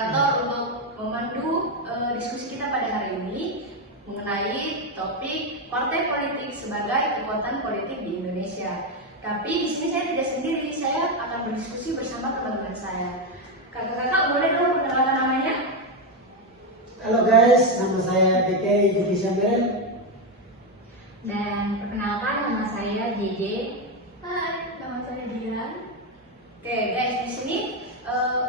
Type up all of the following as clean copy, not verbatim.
moderator untuk memandu diskusi kita pada hari ini mengenai topik partai politik sebagai kekuatan politik di Indonesia. Tapi di sini saya tidak sendiri, saya akan berdiskusi bersama teman-teman saya. Kakak-kakak boleh dong perkenalkan namanya? Halo guys, nama saya DK Jadi Samuel. Dan perkenalkan nama saya JJ. Hai, nama saya Dian. Oke guys, di sini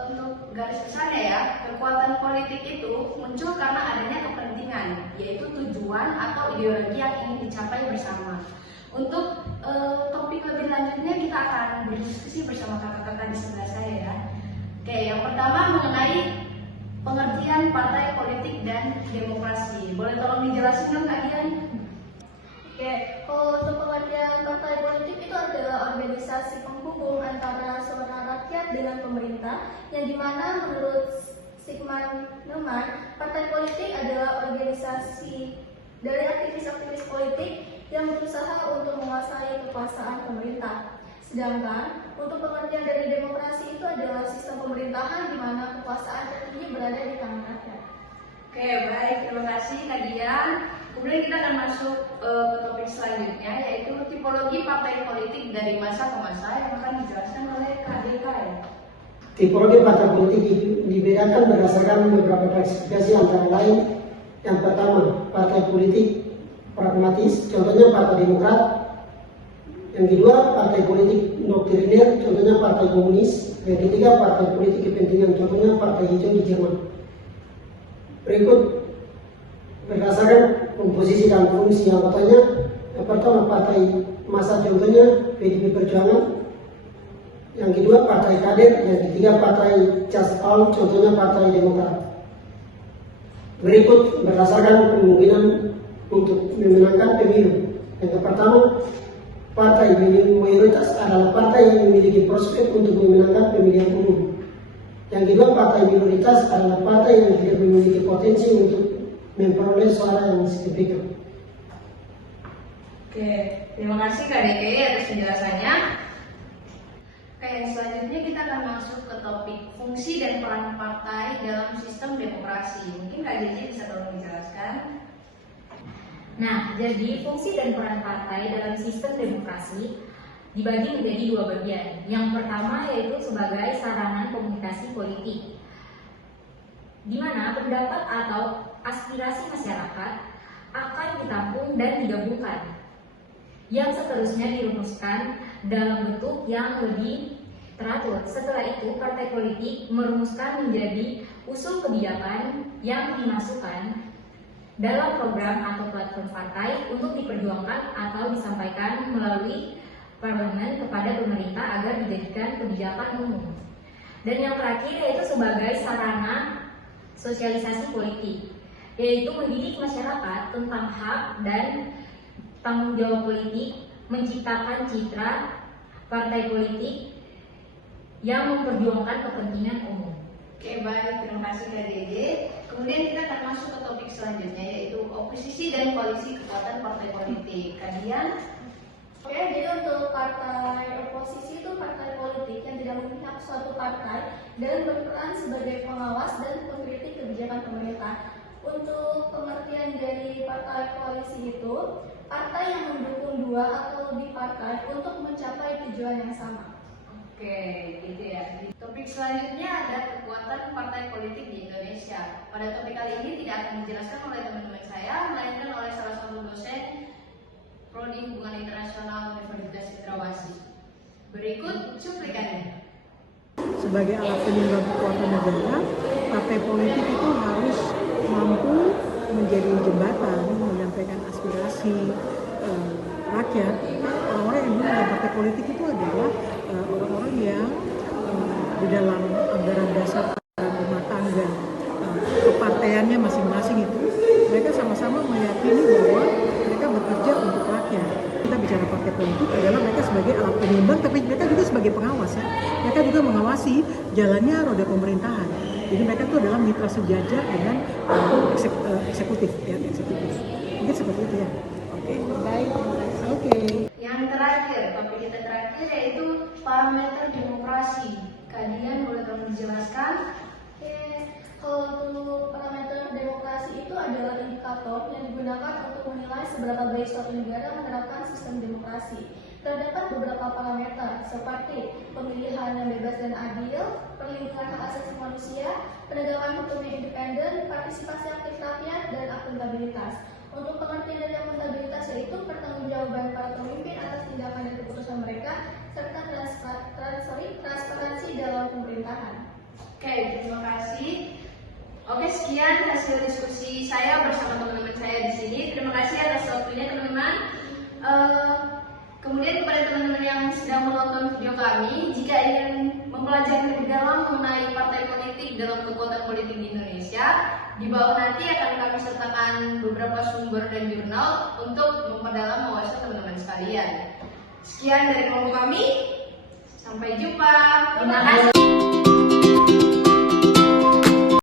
untuk garis besarnya ya, kekuatan politik itu muncul karena adanya kepentingan, yaitu tujuan atau ideologi yang ingin dicapai bersama. Untuk topik lebih lanjutnya kita akan berdiskusi bersama kakak-kakak di sebelah saya ya. Oke, yang pertama mengenai pengertian partai politik dan demokrasi. Boleh tolong dijelasin dong Kak Dian? Oke, kalau untuk pengertian partai politik itu adalah organisasi penghubung antara suara rakyat dengan pemerintah, yang dimana menurut Sigmund Neumann, partai politik adalah organisasi dari aktivis-aktivis politik yang berusaha untuk menguasai kekuasaan pemerintah. Sedangkan untuk pengertian dari demokrasi itu adalah sistem pemerintahan di mana kekuasaan tertinggi berada di tangan rakyat. Oke, baik, terima kasih Kak Dian. Kemudian kita akan masuk ke topik selanjutnya, yaitu tipologi partai politik dari masa ke masa yang akan dijelaskan oleh Kak Deka ya. Tipologi partai politik dibedakan berdasarkan beberapa klasifikasi antara lain. Yang pertama, partai politik pragmatis, contohnya Partai Demokrat. Yang kedua, partai politik doktriner, contohnya Partai Komunis. Yang ketiga, partai politik kepentingan, contohnya Partai Hijau di Jerman. Berikut berdasarkan komposisi dan fungsi anggotanya. Yang pertama, partai massa, contohnya PDIP Perjuangan. Yang kedua, partai kader. Yang ketiga, partai just all, contohnya Partai Demokrat. Berikut berdasarkan kemungkinan untuk memenangkan pemilu. Yang pertama, partai mayoritas adalah partai yang memiliki prospek untuk memenangkan pemilihan umum. Yang kedua, partai minoritas adalah partai yang tidak memiliki potensi untuk memperoleh suara yang signifikan. Oke, terima kasih Kak Deke atas penjelasannya. Oke, selanjutnya kita akan masuk ke topik fungsi dan peran partai dalam sistem demokrasi. Mungkin Kak JJ bisa tolong dijelaskan? Nah, jadi fungsi dan peran partai dalam sistem demokrasi dibagi menjadi dua bagian. Yang pertama yaitu sebagai sarana komunikasi politik, di mana pendapat atau aspirasi masyarakat akan ditampung dan digabungkan, yang seterusnya dirumuskan dalam bentuk yang lebih teratur. Setelah itu, partai politik merumuskan menjadi usul kebijakan yang dimasukkan dalam program atau platform partai untuk diperjuangkan atau disampaikan melalui parlemen kepada pemerintah agar dijadikan kebijakan umum. Dan yang terakhir yaitu sebagai sarana sosialisasi politik, yaitu mendidik masyarakat tentang hak dan tanggung jawab politik, menciptakan citra partai politik yang memperjuangkan kepentingan umum. Oke, baik, terima kasih Kak JJ. Kemudian kita akan masuk ke topik selanjutnya, yaitu oposisi dan koalisi kekuatan partai politik. Kak Dian? Oke, jadi untuk partai oposisi itu partai politik yang tidak memihak suatu partai dan berperan sebagai pengawas dan pengkritik kebijakan pemerintah. Untuk pengertian dari partai koalisi itu, partai yang mendukung dua atau lebih partai untuk mencapai tujuan yang sama. Oke, gitu ya. Di topik selanjutnya ada kekuatan partai politik di Indonesia. Pada topik kali ini tidak akan dijelaskan oleh teman-teman saya, melainkan oleh salah satu dosen Prodi Hubungan Internasional Universitas Cendrawasih. Berikut cuplikannya. Sebagai alat penyeimbang kekuatan negara, partai politik itu harus mampu menjadi jembatan menyampaikan aspirasi rakyat. Orang-orang yang menggunakan partai politik itu adalah orang-orang yang di dalam anggaran dasar rumah tangga kepartaiannya masing-masing itu mereka sama-sama meyakini bahwa mereka bekerja untuk rakyat. Kita bicara partai politik adalah mereka sebagai alat penyeimbang, tapi mereka juga sebagai pengawas ya. Mereka juga mengawasi jalannya roda pemerintahan. Jadi mereka itu adalah mitra sejajar dengan eksekutif ya, eksekutif. Mungkin seperti itu ya. Oke, baik. Oke. Yang terakhir, topik kita terakhir yaitu parameter demokrasi. Kak Dian boleh tolong dijelaskan? Oke, indikator yang digunakan untuk menilai seberapa baik suatu negara menerapkan sistem demokrasi. Terdapat beberapa parameter seperti pemilihan yang bebas dan adil, perlindungan hak asasi manusia, penegakan hukum yang independen, partisipasi aktif rakyat, dan akuntabilitas. Untuk pengertian dari akuntabilitas yaitu pertanggungjawaban para pemimpin atas tindakan dan keputusan mereka, serta transparansi dalam pemerintahan. Oke, terima kasih. Oke, sekian hasil diskusi saya bersama teman-teman saya di sini. Terima kasih atas waktunya teman-teman. Kemudian kepada teman-teman yang sedang menonton video kami, jika ingin mempelajari lebih dalam mengenai partai politik dalam kekuatan politik di Indonesia, di bawah nanti akan kami sertakan beberapa sumber dan jurnal untuk memperdalam wawasan teman-teman sekalian. Sekian dari kelompok kami. Sampai jumpa. Terima kasih.